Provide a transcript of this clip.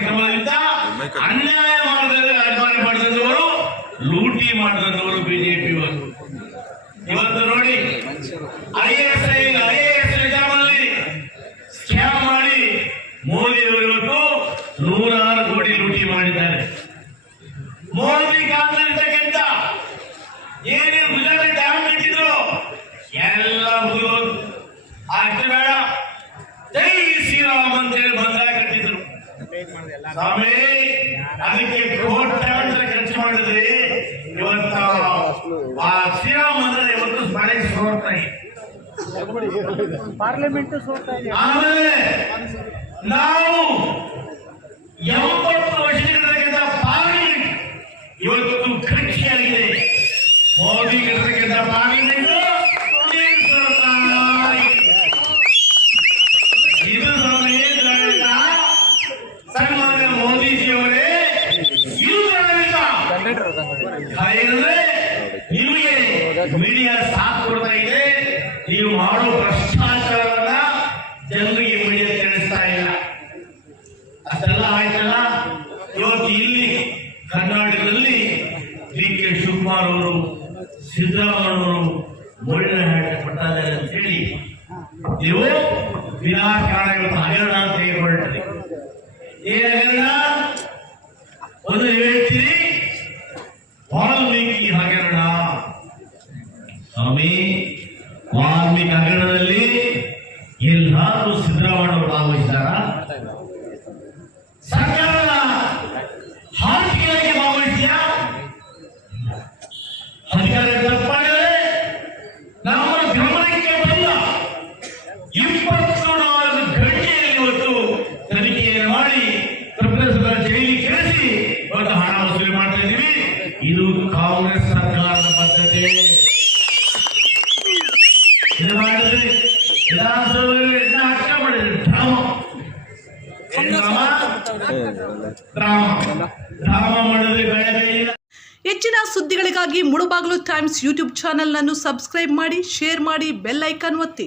ಕ್ರಮದಿಂದ ಅನ್ಯಾಯ ಮಾಡಿದ್ರೆ ರಾಜಕಾರಣ ಮಾಡಿದವರು ಲೂಟಿ ಮಾಡಿದಂತವರು ಬಿಜೆಪಿ ಇವತ್ತು ನೋಡಿ I S I I S ಎಕ್ಸಾಮಲ್ಲಿ ಸ್ಕ್ಯಾಮ್ ಮಾಡಿ ಮೋದಿ ಅವರು ಇವತ್ತು ನೂರಾರು ಕೋಟಿ ಲೂಟಿ ಮಾಡಿದ್ದಾರೆ. ಮೋದಿ ಕಾಲದಲ್ಲಿದ್ದಕ್ಕಿಂತ ಏನೇನು ಗುಜರಾತ್ ಡ್ಯಾಮ್ ಕಟ್ಟಿದ್ರು ಎಲ್ಲ ಮುಗಿದು ಅಷ್ಟೇ ಬೇಡ ಜೈ ಶ್ರೀರಾಮ್ ಅಂತ ಹೇಳಿ ಬಂದಾಗ ಕಟ್ಟಿದ್ರು ಸ್ವಾಮಿ ಅದಕ್ಕೆ ಕೋಟ್ಯಾಂತರ ಖರ್ಚು ಮಾಡಿದ್ರಿ. ಇವತ್ತ ಆ ಶ್ರೀರಾಮ್ ಮಂದಿರ ಇವತ್ತು ಮಳೆ ಸೋರ್ತಾ ಪಾರ್ಲಿಮೆಂಟ್ ಇದೆ. ಆಮೇಲೆ ನಾವು ಎಂಬತ್ತು ವರ್ಷಗಳ ಪಾರ್ಲಿಮೆಂಟ್ ಇವತ್ತು ಕೃಷಿಯಾಗಿದೆ. ಮೋದಿ ಇರತಕ್ಕಂಥ ಪಾರ್ಲಿಮೆಂಟ್ ನಿಮಗೆ ಮೀಡಿಯಾ ಸಾಥ್ ಕೊಡ್ತಾ ಇದೆ ನೀವು ಮಾಡೋ ಭ್ರಷ್ಟಾಚಾರವನ್ನ ಜನರಿಗೆ ಮೀಡಿಯಾ ತಿಳಿಸ್ತಾ ಇಲ್ಲ ಅಷ್ಟೆಲ್ಲ ಆಯ್ತಲ್ಲ ಇವತ್ತು ಇಲ್ಲಿ ಕರ್ನಾಟಕದಲ್ಲಿ ಡಿ ಕೆ ಶಿವಕುಮಾರ್ ಅವರು ಸಿದ್ದರಾಮಯ್ಯವರು ಒಳ್ಳೆ ಆಟ ಅಂತ ಹೇಳಿ ನೀವು ವಿನಾಕಾರಣ ಇವತ್ತು ಹಗರಣ ಅಂತ ತೆಗೆದುಕೊಳ್ತೀರಿ ಏನ್ ಹಗರಣ ಒಂದು ನೀವು ಹೇಳ್ತೀರಿ ವಾಲ್ಮೀಕಿ ಹಗರಣ ಸ್ವಾಮಿ, ವಾಲ್ಮೀಕಿ ಹಗರಣದಲ್ಲಿ ಎಲ್ಲರೂ ಸಿದ್ದರಾಮಯ್ಯ ಭಾಗವಹಿಸಿದಾರ ಸರ್ಕಾರದ ಹಾಕಿಕೆಗಳಿಗೆ ಭಾಗವಹಿಸಿದ ಅಧಿಕಾರ ತಪ್ಪಾಗಿದೆ ನಮ್ಮ ಗಮನಕ್ಕೆ ಬಂದ ಇಪ್ಪತ್ತು ನಾಲ್ಕು ಇವತ್ತು ತನಿಖೆಯನ್ನು ಮಾಡಿ ತಪ್ಪಿಸದ ಜೈಲಿಗೆ ಕಳಿಸಿ ಇವತ್ತು ಹಣ ವಸೂಲಿ ಮಾಡ್ತಾ ಇದ್ದೀವಿ. ಇದು ಕಾಂಗ್ರೆಸ್ ಸರ್ಕಾರದ ಪದ್ಧತಿ ಇದು ಮಾಡಿದ್ರಿ ಮಾಡಿದ್ರಿ ಡ್ರಾಮಾ. ಡ್ರಾಮಾ? ಮಾಡಿದ್ರೆ ಇಲ್ಲ. ಹೆಚ್ಚಿನ ಸುದ್ದಿಗಳಿಗಾಗಿ ಮುಳುಬಾಗಿಲು ಟೈಮ್ಸ್ ಯೂಟ್ಯೂಬ್ ಚಾನೆಲ್ ಅನ್ನು ಸಬ್ಸ್ಕ್ರೈಬ್ ಮಾಡಿ ಶೇರ್ ಮಾಡಿ ಬೆಲ್ ಐಕಾನ್ ಒತ್ತಿ.